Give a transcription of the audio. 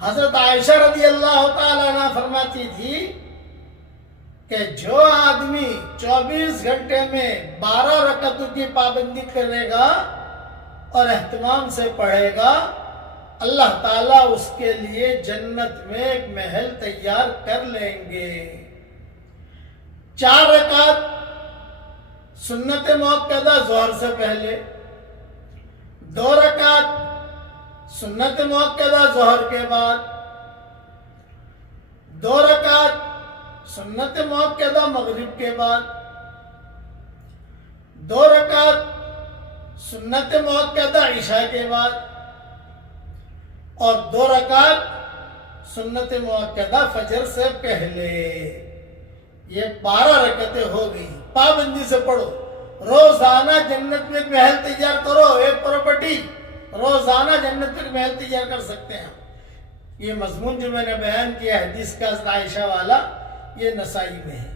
حضرت عائشہ رضی اللہ تعالیٰ عنہ فرماتی تھی کہ جو آدمی 24 گھنٹے میں 12 رکعتوں کی پابندی کرے گا اور اہتمام سے پڑھے گا، اللہ تعالیٰ اس کے لیے جنت میں ایک محل تیار کر لیں گے۔ 4 رکعت سنت موقدہ ظہر سے پہلے، 2 رکعت سنت موقدہ ظہر کے بعد، 2 رکعت سنت موقدہ مغرب کے بعد، 2 رکعت سنت موقدہ عشاء کے بعد، اور 2 رکعت سنت موقدہ فجر سے پہلے۔ یہ 12 رکعتیں ہو گئی۔ پابندی سے پڑھو، روزانہ جنت میں ایک محل تیار کرو، ایک پراپرٹی روزانہ جنت میں ایک محل تیار کر سکتے ہیں۔ یہ مضمون جو میں نے بیان کیا حدیث کا حضرت عائشہ والا، یہ نسائی میں ہے۔